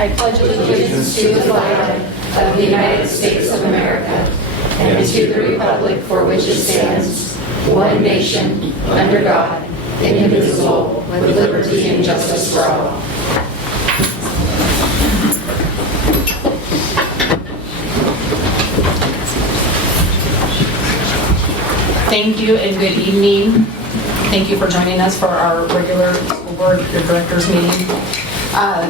I pledge allegiance to the flag of the United States of America and to the republic for which it stands, one nation, under God, indivisible, with liberty and justice for all. Thank you and good evening. Thank you for joining us for our regular school board directors meeting.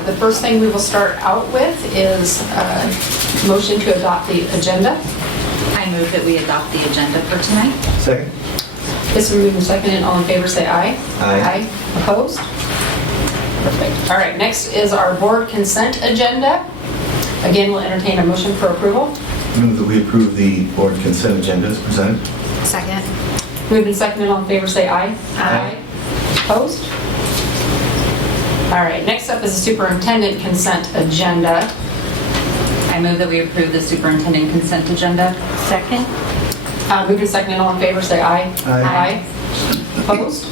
The first thing we will start out with is a motion to adopt the agenda. I move that we adopt the agenda for tonight. Second. This will move in second, and all in favor say aye. Aye. Opposed? Perfect. All right, next is our board consent agenda. Again, we'll entertain a motion for approval. Move that we approve the board consent agenda as presented. Second. Moved and seconded, all in favor say aye. Aye. Opposed? All right, next up is the superintendent consent agenda. I move that we approve the superintendent consent agenda. Second. Moved and seconded, all in favor say aye. Aye. Opposed?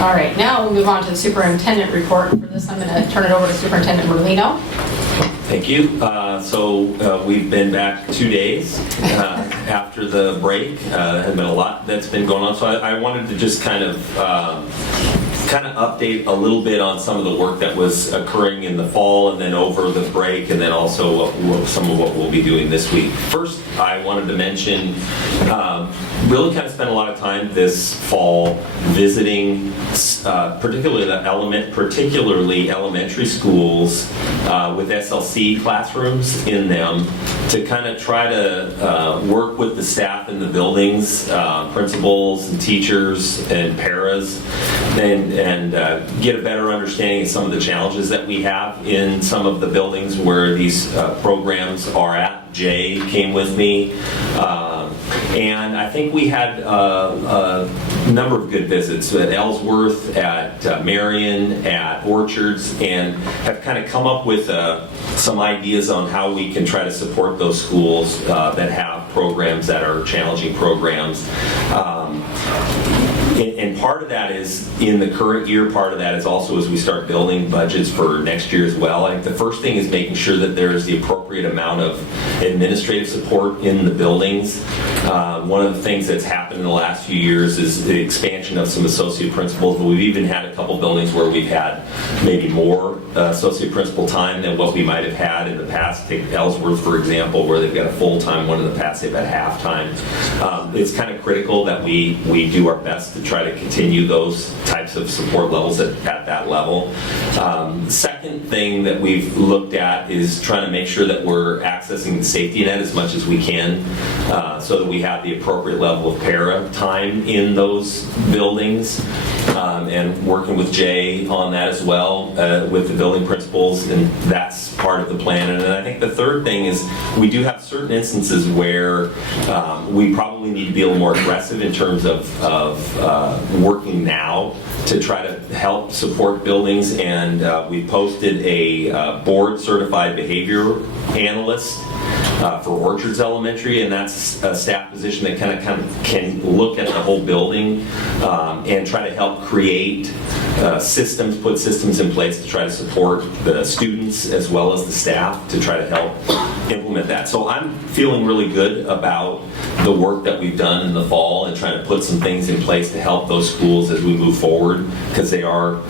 All right, now we'll move on to the superintendent report. For this, I'm going to turn it over to Superintendent Merlino. Thank you. We've been back 2 days after the break. There has been a lot that's been going on. So I wanted to just kind of update a little bit on some of the work that was occurring in the fall and then over the break, and then also some of what we'll be doing this week. First, I wanted to mention, really kind of spent a lot of time this fall visiting, particularly elementary schools with SLC classrooms in them, to kind of try to work with the staff in the buildings, principals and teachers and paras, and get a better understanding of some of the challenges that we have in some of the buildings where these programs are at. Jay came with me, and I think we had a number of good visits at Ellsworth, at Marion, at Orchards, and have kind of come up with some ideas on how we can try to support those schools that have programs that are challenging programs. And part of that is in the current year, part of that is also as we start building budgets for next year as well. I think the first thing is making sure that there is the appropriate amount of administrative support in the buildings. One of the things that's happened in the last few years is the expansion of some associate principals, but we've even had a couple buildings where we've had maybe more associate principal time than what we might have had in the past. Take Ellsworth, for example, where they've got a full-time one. In the past, they've had half-time. It's kind of critical that we do our best to try to continue those types of support levels at that level. Second thing that we've looked at is trying to make sure that we're accessing the safety net as much as we can, so that we have the appropriate level of para time in those buildings, and working with Jay on that as well, with the building principals, and that's part of the plan. And then I think the third thing is we do have certain instances where we probably need to be a little more aggressive in terms of working now to try to help support buildings, and we posted a board certified behavior analyst for Orchards Elementary, and that's a staff position that kind of can look at the whole building and try to help create systems, put systems in place to try to support the students as well as the staff to try to help implement that. So I'm feeling really good about the work that we've done in the fall and trying to put some things in place to help those schools as we move forward, because they are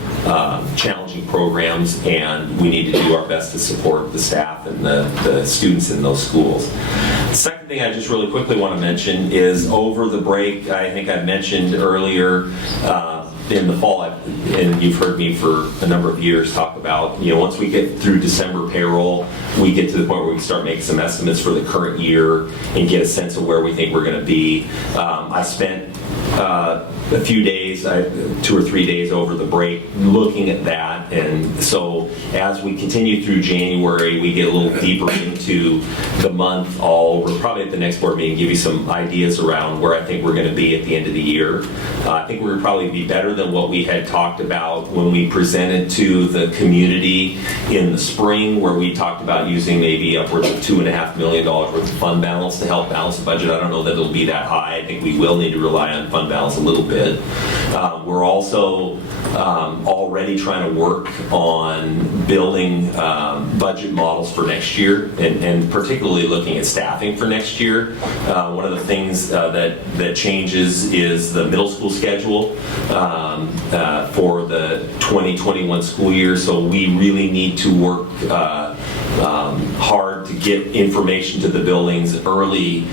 challenging programs, and we need to do our best to support the staff and the students in those schools. The second thing I just really quickly want to mention is over the break, I think I mentioned earlier, in the fall, and you've heard me for a number of years talk about, once we get through December payroll, we get to the point where we start making some estimates for the current year and get a sense of where we think we're going to be. I spent a few days, 2 or 3 days over the break looking at that, and so as we continue through January, we get a little deeper into the month. We're probably at the next board meeting give you some ideas around where I think we're going to be at the end of the year. I think we're going to probably be better than what we had talked about when we presented to the community in the spring, where we talked about using maybe upwards of $2.5 million worth of fund balance to help balance the budget. I don't know that it'll be that high. I think we will need to rely on fund balance a little bit. We're also already trying to work on building budget models for next year, and particularly looking at staffing for next year. One of the things that changes is the middle school schedule for the 2021 school year, so we really need to work hard to get information to the buildings early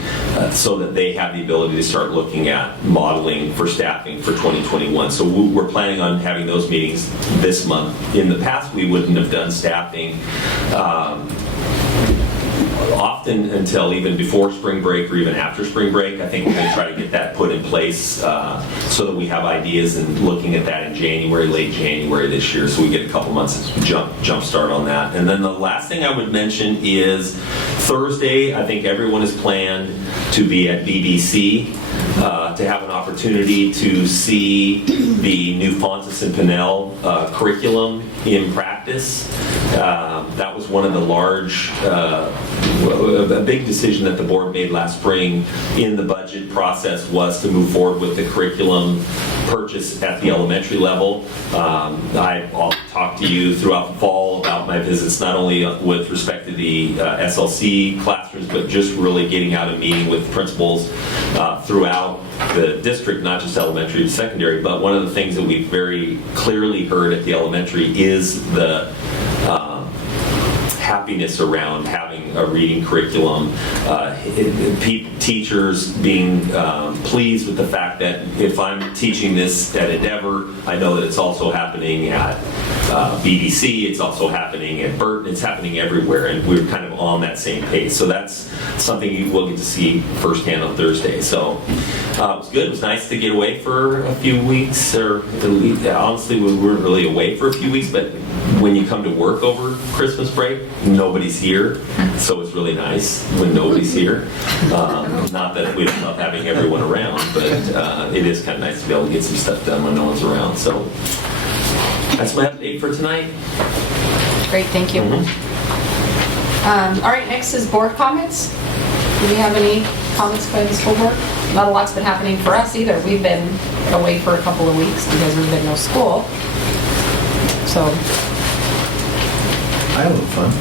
so that they have the ability to start looking at modeling for staffing for 2021. So we're planning on having those meetings this month. In the past, we wouldn't have done staffing often until even before spring break or even after spring break. I think we're going to try to get that put in place so that we have ideas and looking at that in January, late January this year, so we get a couple months jump start on that. And then the last thing I would mention is Thursday, I think everyone is planned to be at BBC to have an opportunity to see the new Fontes and Pinnell curriculum in practice. That was one of the a big decision that the board made last spring in the budget process was to move forward with the curriculum purchase at the elementary level. I'll talk to you throughout the fall about my visits, not only with respect to the SLC classrooms, but just really getting out and meeting with principals throughout the district, not just elementary and secondary. But one of the things that we've very clearly heard at the elementary is the happiness around having a reading curriculum, teachers being pleased with the fact that if I'm teaching this at Endeavor, I know that it's also happening at BDC, it's also happening at Burton, it's happening everywhere, and we're kind of on that same pace. So that's something you will get to see firsthand on Thursday. So it was good. It was nice to get away for a few weeks, or honestly, we weren't really away for a few weeks, but when you come to work over Christmas break, nobody's here, so it's really nice when nobody's here. Not that we don't love having everyone around, but it is kind of nice to be able to get some stuff done when no one's around. So that's my update for tonight. Great, thank you. All right, next is board comments. Do we have any comments by the school board? Not a lot's been happening for us either. We've been away for a couple of weeks because there's been no school. So, I had a little fun.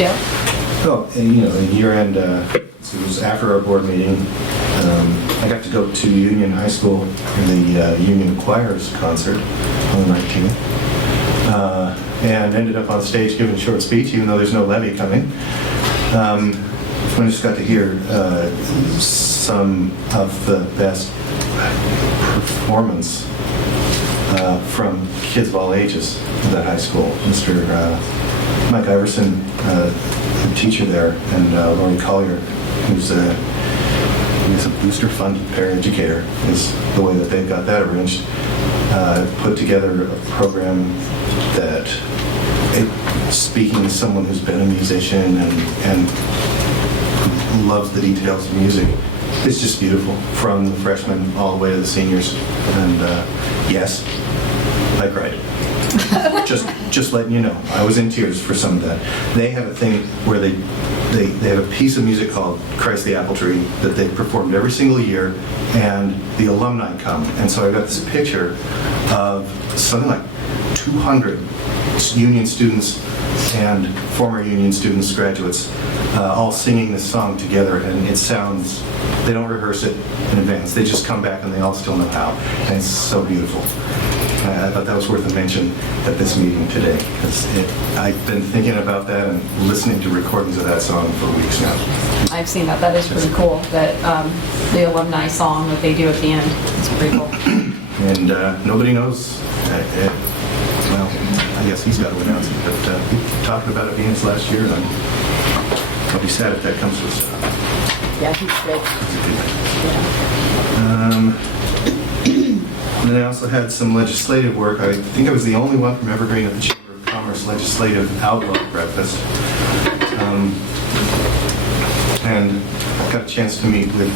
yeah. Oh, and a year-end, so it was after our board meeting. I got to go to Union High School in the Union Choirs concert on the 19th. And ended up on stage giving a short speech, even though there's no levy coming. I just got to hear some of the best performance from kids of all ages at that high school. Mr. Mike Iverson, the teacher there, and Lori Collier, who's a booster funded paraeducator, is the way that they've got that arranged. Put together a program that, speaking to someone who's been a musician and loves the details of music, it's just beautiful, from the freshmen all the way to the seniors. And yes, I cried. just letting you know, I was in tears for some of that. They have a thing where they have a piece of music called Christ the Apple Tree that they performed every single year, and the alumni come. And so I got this picture of something like 200 Union students and former Union students, graduates, all singing this song together, and it sounds, they don't rehearse it in advance, they just come back and they all still know how, and it's so beautiful. I thought that was worth a mention at this meeting today, because I've been thinking about that and listening to recordings of that song for weeks now. I've seen that. That is pretty cool, that the alumni song that they do at the end. It's pretty cool. And nobody knows, well, I guess he's got to announce it, but we talked about it being his last year, and I'll be sad if that comes to a stop. Yeah, he's great. And then I also had some legislative work. I think I was the only one from Evergreen at the Chamber of Commerce Legislative Outlook Breakfast. And got a chance to meet with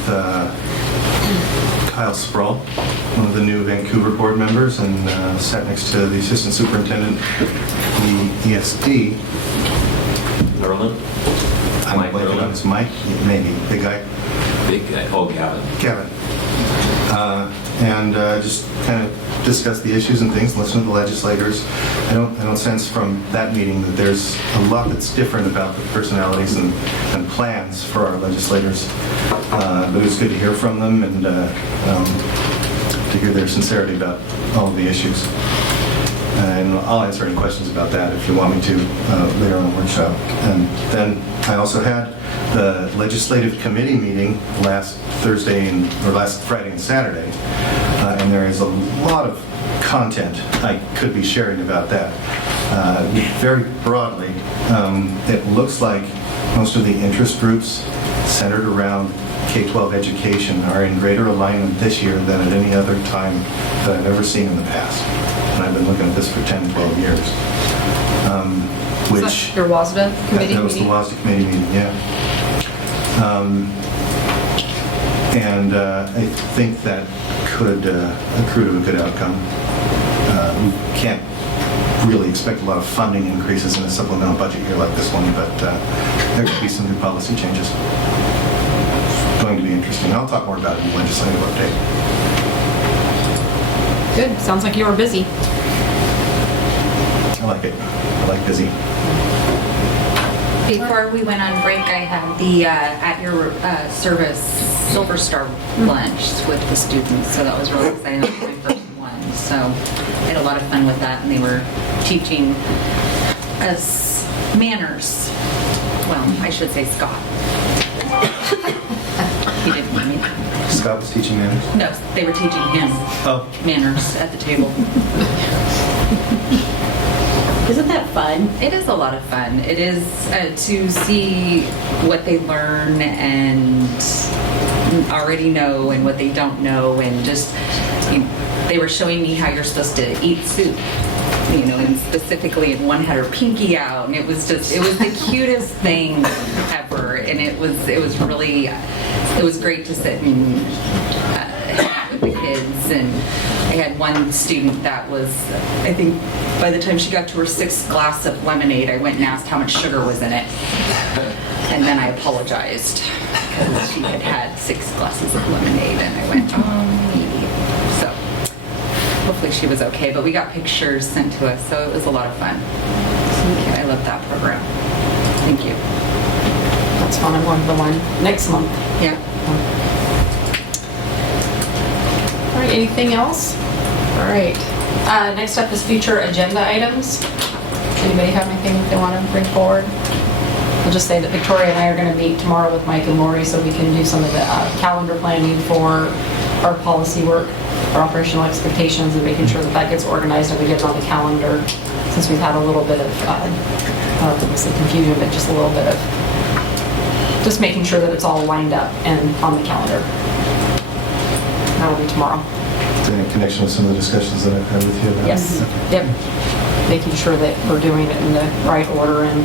Kyle Sproul, one of the new Vancouver board members, and sat next to the assistant superintendent of the ESD. Merlin? I'm blanking on his Mike, maybe, big guy. Big guy. Oh, Gavin. Kevin. and just kind of discuss the issues and things, listen to the legislators. I don't sense from that meeting that there's a lot that's different about the personalities and plans for our legislators. But it was good to hear from them and to hear their sincerity about all of the issues. And I'll answer any questions about that if you want me to later on in the workshop. And then I also had the legislative committee meeting last Friday and Saturday, and there is a lot of content I could be sharing about that. Very broadly, it looks like most of the interest groups centered around K-12 education are in greater alignment this year than at any other time that I've ever seen in the past. And I've been looking at this for 10, 12 years. Was that your WASDA committee That was the meeting? WASDA committee meeting, yeah. And I think that could accrue to a good outcome. We can't really expect a lot of funding increases in a supplemental budget year like this one, but there could be some good policy changes. Going to be interesting. I'll talk more about it in the legislative update. Good, sounds like you were busy. I like it. I like busy. Before we went on break, I had the at your service Silver Star lunch with the students, so that was really exciting. That was my first one, so I had a lot of fun with that, and they were teaching us manners. Well, I should say Scott. He didn't want me. Scott was teaching manners? No, they were teaching him Oh. manners at the table. Isn't that fun? It is a lot of fun. It is to see what they learn and already know and what they don't know, and just they were showing me how you're supposed to eat soup, and specifically one had her pinky out, and it was the cutest thing ever, and it was great to sit and hang out with the kids. And I had one student that was, I think by the time she got to her 6th glass of lemonade, I went and asked how much sugar was in it. And then I apologized because she had had 6 glasses of lemonade, and I went, so hopefully she was okay. But we got pictures sent to us, so it was a lot of fun. I love that program. Thank you. That's fun, I'm going to the one next month. Yeah. All right, anything else? All right. Next up is future agenda items. Anybody have anything that they want to bring forward? I'll just say that Victoria and I are going to meet tomorrow with Mike and Lori so we can do some of the calendar planning for our policy work, our operational expectations, and making sure that gets organized and we get it on the calendar, since we've had a little bit of, I don't think it's confusion, but just a little bit of just making sure that it's all lined up and on the calendar. That'll be tomorrow. Is there any connection with some of the discussions that I've had with you about? Yes. Yep. Making sure that we're doing it in the right order and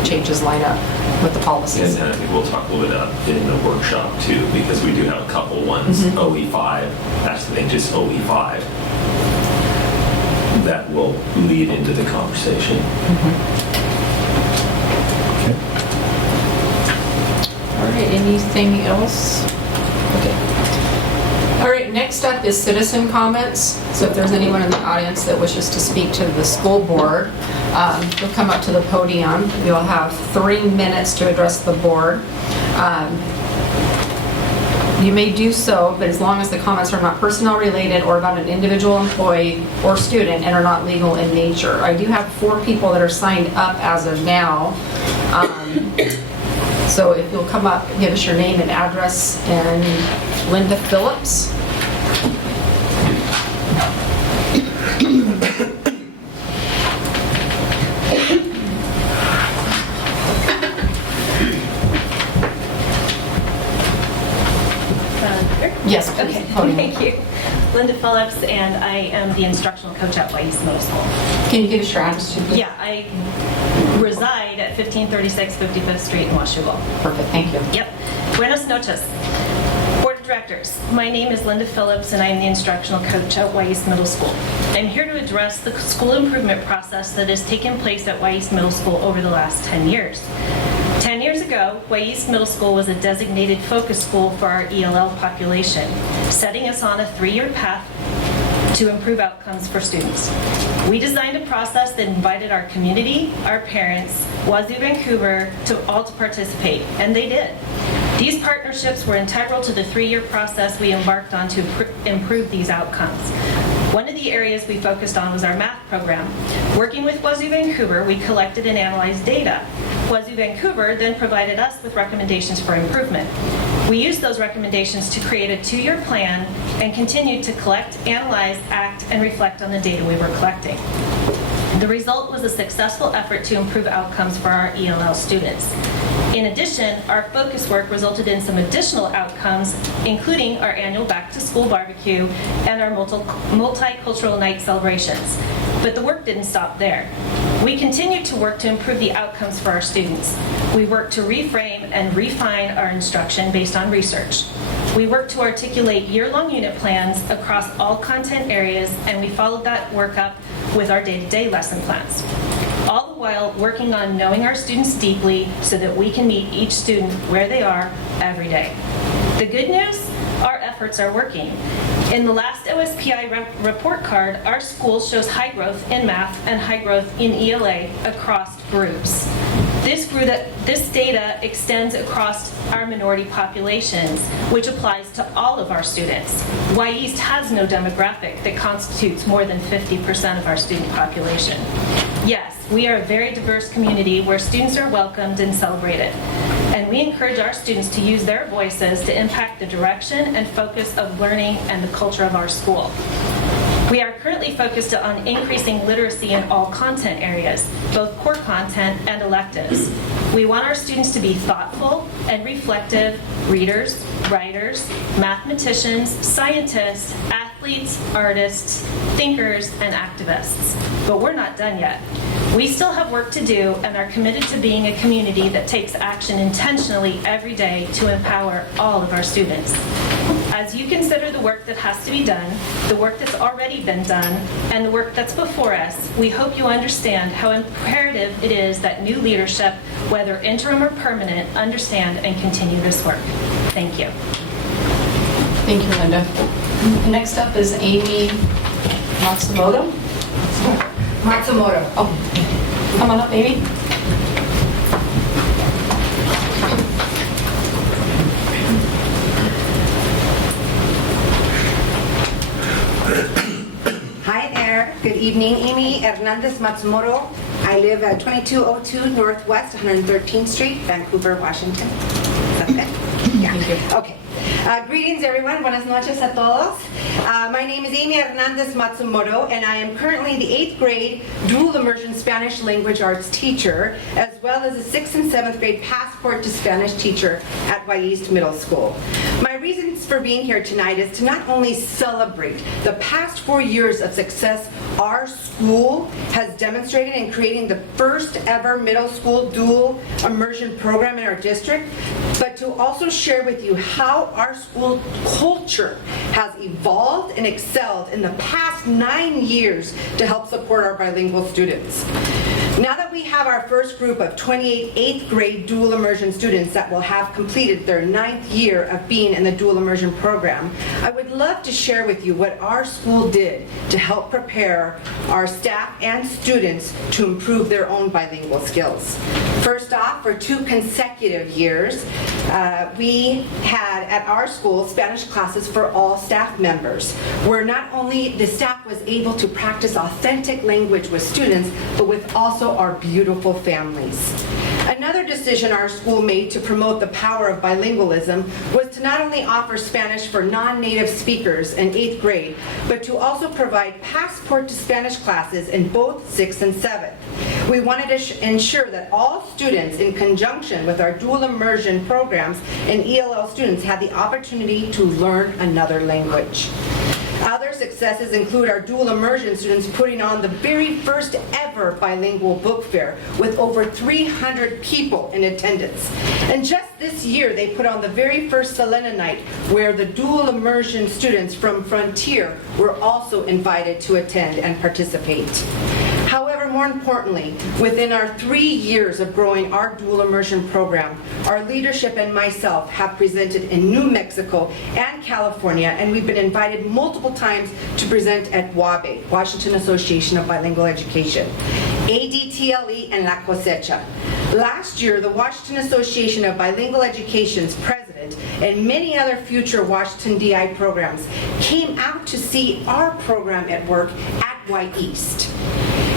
the changes line up with the policies. And I think we'll talk a little bit about it in the workshop too, because we do have a couple ones, OE5, that's the thing, just OE5, that will lead into the conversation. Okay. All right, anything else? Okay. All right, next up is citizen comments. So if there's anyone in the audience that wishes to speak to the school board, you'll come up to the podium. You'll have 3 minutes to address the board. You may do so, but as long as the comments are not personnel related or about an individual employee or student and are not legal in nature. I do have 4 people that are signed up as of now. So if you'll come up, give us your name and address, and Linda Phillips. Yes, please. Okay, Podium. thank you. Linda Phillips, and I am the instructional coach at White East Middle School. Can you give us your address too, please? Yeah, I reside at 1536 55th Street in Washougal. Perfect, thank you. Yep. Buenos noches. Board of Directors, my name is Linda Phillips, and I am the instructional coach at White East Middle School. I'm here to address the school improvement process that has taken place at White East Middle School over the last 10 years. 10 years ago, East Middle School was a designated focus school for our ELL population, setting us on a 3-year path to improve outcomes for students. We designed a process that invited our community, our parents, Wazoo Vancouver all to participate, and they did. These partnerships were integral to the 3-year process we embarked on to improve these outcomes. One of the areas we focused on was our math program. Working with Wazoo Vancouver, we collected and analyzed data. Wazoo Vancouver then provided us with recommendations for improvement. We used those recommendations to create a 2-year plan and continued to collect, analyze, act, and reflect on the data we were collecting. The result was a successful effort to improve outcomes for our ELL students. In addition, our focus work resulted in some additional outcomes, including our annual back-to-school barbecue and our multicultural night celebrations. But the work didn't stop there. We continued to work to improve the outcomes for our students. We worked to reframe and refine our instruction based on research. We worked to articulate year-long unit plans across all content areas, and we followed that work up with our day-to-day lesson plans. All the while working on knowing our students deeply so that we can meet each student where they are every day. The good news? Our efforts are working. In the last OSPI report card, our school shows high growth in math and high growth in ELA across groups. This data extends across our minority populations, which applies to all of our students. East has no demographic that constitutes more than 50% of our student population. Yes, we are a very diverse community where students are welcomed and celebrated. And we encourage our students to use their voices to impact the direction and focus of learning and the culture of our school. We are currently focused on increasing literacy in all content areas, both core content and electives. We want our students to be thoughtful and reflective readers, writers, mathematicians, scientists, athletes, artists, thinkers, and activists. But we're not done yet. We still have work to do and are committed to being a community that takes action intentionally every day to empower all of our students. As you consider the work that has to be done, the work that's already been done, and the work that's before us, we hope you understand how imperative it is that new leadership, whether interim or permanent, understand and continue this work. Thank you. Thank you, Linda. Next up is Amy Matsumoto. Oh, come on up, Amy. Hi there. Good evening. Amy Hernandez Matsumoto. I live at 2202 Northwest 113th Street, Vancouver, Washington. Is that good? Yeah. Thank you. Okay. Greetings, everyone. Buenas noches a todos. My name is Amy Hernandez Matsumoto, and I am currently the 8th grade dual immersion Spanish language arts teacher, as well as a 6th and 7th grade passport to Spanish teacher at East Middle School. My reasons for being here tonight is to not only celebrate the past 4 years of success our school has demonstrated in creating the first ever middle school dual immersion program in our district, but to also share with you how our school culture has evolved and excelled in the past 9 years to help support our bilingual students. Now that we have our first group of 28 8th grade dual immersion students that will have completed their 9th year of being in the dual immersion program, I would love to share with you what our school did to help prepare our staff and students to improve their own bilingual skills. First off, for 2 consecutive years, we had at our school Spanish classes for all staff members, where not only the staff was able to practice authentic language with students, but with also our beautiful families. Another decision our school made to promote the power of bilingualism was to not only offer Spanish for non-native speakers in 8th grade, but to also provide passport to Spanish classes in both 6th and 7th. We wanted to ensure that all students, in conjunction with our dual immersion programs and ELL students, had the opportunity to learn another language. Other successes include our dual immersion students putting on the very first ever bilingual book fair with over 300 people in attendance. And just this year, they put on the very first Selena night where the dual immersion students from Frontier were also invited to attend and participate. However, more more importantly, within our 3 years of growing our dual immersion program, our leadership and myself have presented in New Mexico and California, and we've been invited multiple times to present at WABE, Washington Association of Bilingual Education, ADTLE, and La Cosecha. Last year, the Washington Association of Bilingual Education's president and many other future Washington DI programs came out to see our program at work at Y East,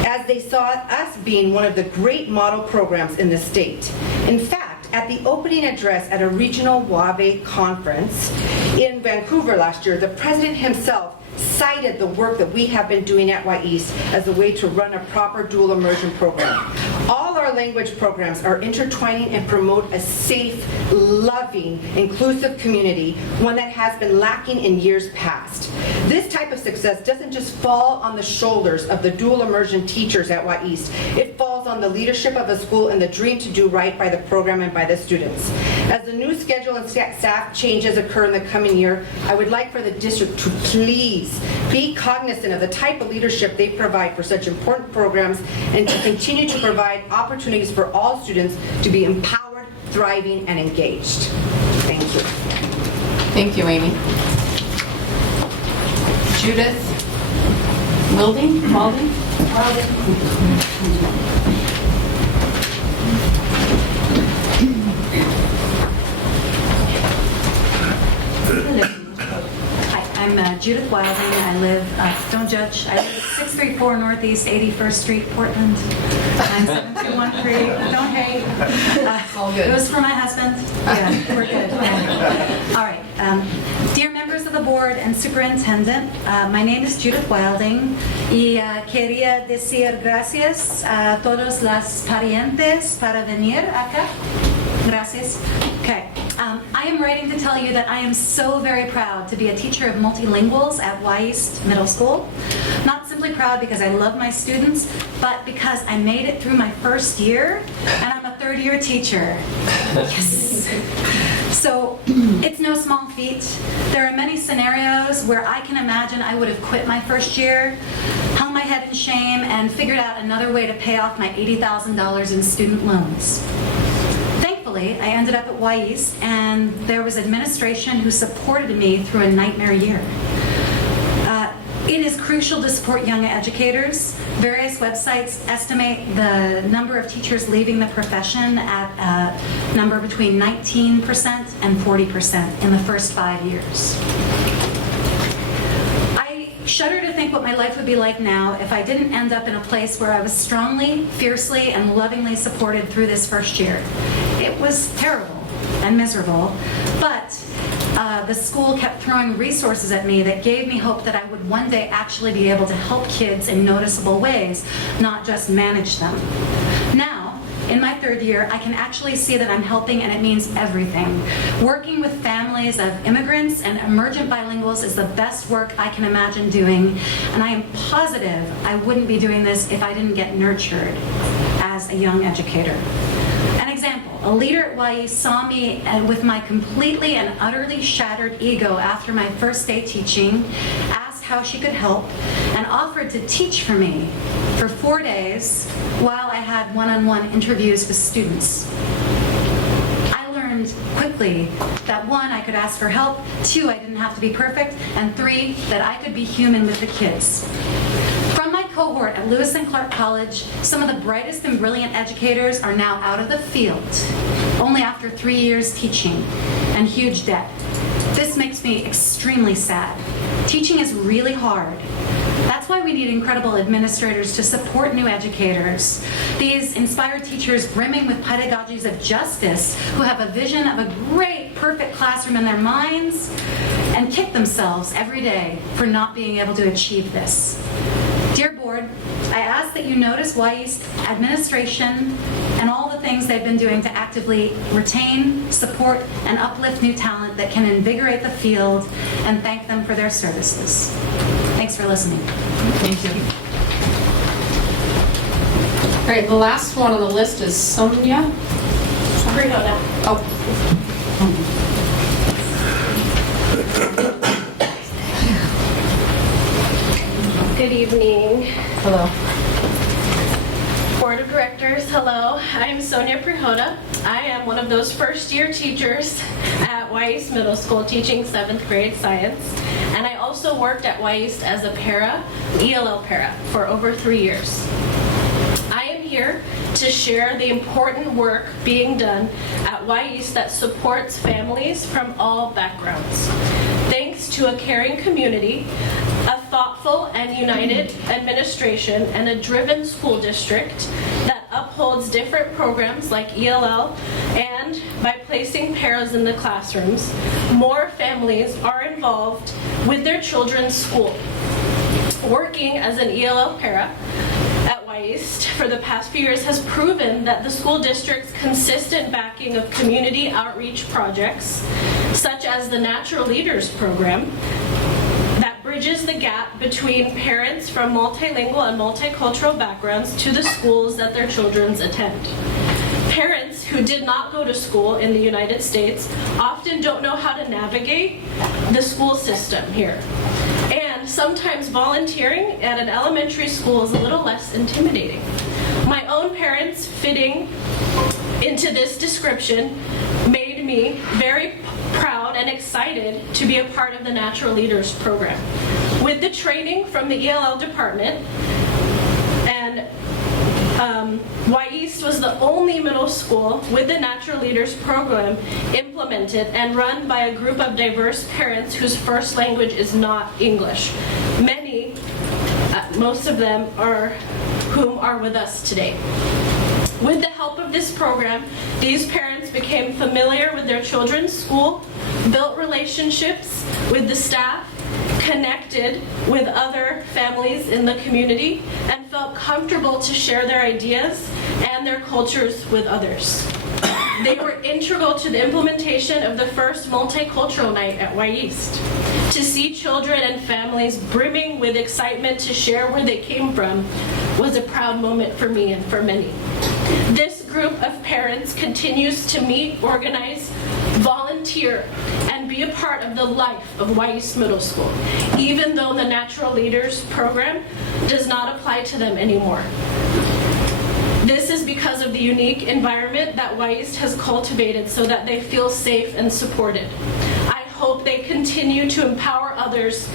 as they saw us being one of the great model programs in the state. In fact, at the opening address at a regional WABE conference in Vancouver last year, the president himself cited the work that we have been doing at Y East as a way to run a proper dual immersion program. All our language programs are intertwining and promote a safe, loving, inclusive community, one that has been lacking in years past. This type of success doesn't just fall on the shoulders of the dual immersion teachers at Y East. It falls on the leadership of the school and the dream to do right by the program and by the students. As the new schedule and staff changes occur in the coming year, I would like for the district to please be cognizant of the type of leadership they provide for such important programs and to continue to provide opportunities for all students to be empowered, thriving, and engaged. Thank you. Thank you, Amy. Judith Wilding? Hi, I'm Judith Wilding. I live, don't judge, I live at 634 Northeast 81st Street, Portland. 97213. Don't hate. All good. It was for my husband. Yeah, we're good. All right. Dear members of the board and superintendent, my name is Judith Wilding y quería decir gracias a todos las parientes para venir acá. Gracias. Okay. I am writing to tell you that I am so very proud to be a teacher of multilinguals at Y East Middle School. Not simply proud because I love my students, but because I made it through my first year and I'm a third-year teacher. Yes. So it's no small feat. There are many scenarios where I can imagine I would have quit my first year, hung my head in shame, and figured out another way to pay off my $80,000 in student loans. Thankfully, I ended up at Y East, and there was administration who supported me through a nightmare year. It is crucial to support young educators. Various websites estimate the number of teachers leaving the profession at a number between 19% and 40% in the first 5 years. I shudder to think what my life would be like now if I didn't end up in a place where I was strongly, fiercely, and lovingly supported through this first year. It was terrible and miserable, but the school kept throwing resources at me that gave me hope that I would one day actually be able to help kids in noticeable ways, not just manage them. Now, in my third year, I can actually see that I'm helping, and it means everything. Working with families of immigrants and emergent bilinguals is the best work I can imagine doing, and I am positive I wouldn't be doing this if I didn't get nurtured as a young educator. An example, a leader at Y East saw me with my completely and utterly shattered ego after my first day teaching, asked how she could help, and offered to teach for me for 4 days while I had one-on-one interviews with students. I learned quickly that 1, I could ask for help, 2, I didn't have to be perfect, and 3, that I could be human with the kids. From my cohort at Lewis and Clark College, some of the brightest and brilliant educators are now out of the field, only after 3 years teaching and huge debt. This makes me extremely sad. Teaching is really hard. That's why we need incredible administrators to support new educators. These inspired teachers brimming with pedagogies of justice who have a vision of a great, perfect classroom in their minds and kick themselves every day for not being able to achieve this. Dear board, I ask that you notice Y East administration and all the things they've been doing to actively retain, support, and uplift new talent that can invigorate the field, and thank them for their services. Thanks for listening. Thank you. All right, the last one on the list is Sonia. Oh. Good evening. Hello. directors, hello. I'm Sonia Prihoda. I am one of those first-year teachers at East Middle School teaching 7th grade science. And I also worked at East as a para, ELL para, for over 3 years. I am here to share the important work being done at East that supports families from all backgrounds. Thanks to a caring community, a thoughtful and united administration, and a driven school district that upholds different programs like ELL, and by placing paras in the classrooms, more families are involved with their children's school. Working as an ELL para at East for the past few years has proven that the school district's consistent backing of community outreach projects, such as the Natural Leaders Program, that bridges the gap between parents from multilingual and multicultural backgrounds to the schools that their children attend. Parents who did not go to school in the United States often don't know how to navigate the school system here. And sometimes volunteering at an elementary school is a little less intimidating. My own parents fitting into this description made me very proud and excited to be a part of the Natural Leaders Program. With the training from the ELL department, and East was the only middle school with the Natural Leaders Program implemented and run by a group of diverse parents whose first language is not English. Many, most of them whom are with us today. With the help of this program, these parents became familiar with their children's school, built relationships with the staff, connected with other families in the community, and felt comfortable to share their ideas and their cultures with others. They were integral to the implementation of the first multicultural night at East. To see children and families brimming with excitement to share where they came from was a proud moment for me and for many. This group of parents continues to meet, organize, volunteer, and be a part of the life of East Middle School, even though the Natural Leaders Program does not apply to them anymore. This is because of the unique environment that East has cultivated so that they feel safe and supported. I hope they continue to empower others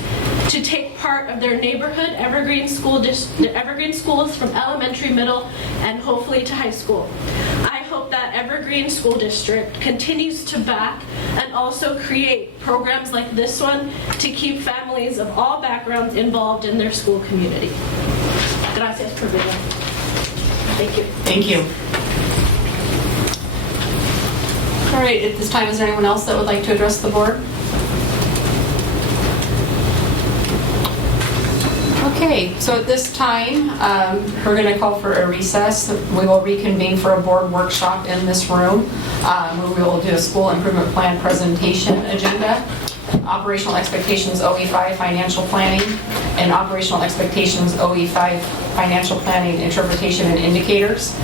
to take part of their neighborhood Evergreen schools from elementary, middle, and hopefully to high school. I hope that Evergreen School District continues to back and also create programs like this one to keep families of all backgrounds involved in their school community. Gracias por venir. Thank you. Thank you. All right, at this time, is there anyone else that would like to address the board? Okay, so at this time, we're going to call for a recess. We will reconvene for a board workshop in this room, where we will do a school improvement plan presentation agenda, operational expectations OE5 financial planning, and operational expectations OE5 financial planning, interpretation, and indicators.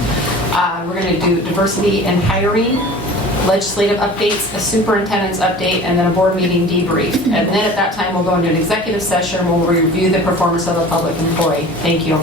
We're going to do diversity and hiring, legislative updates, a superintendent's update, and then a board meeting debrief. And then at that time, we'll go into an executive session where we'll review the performance of a public employee. Thank you.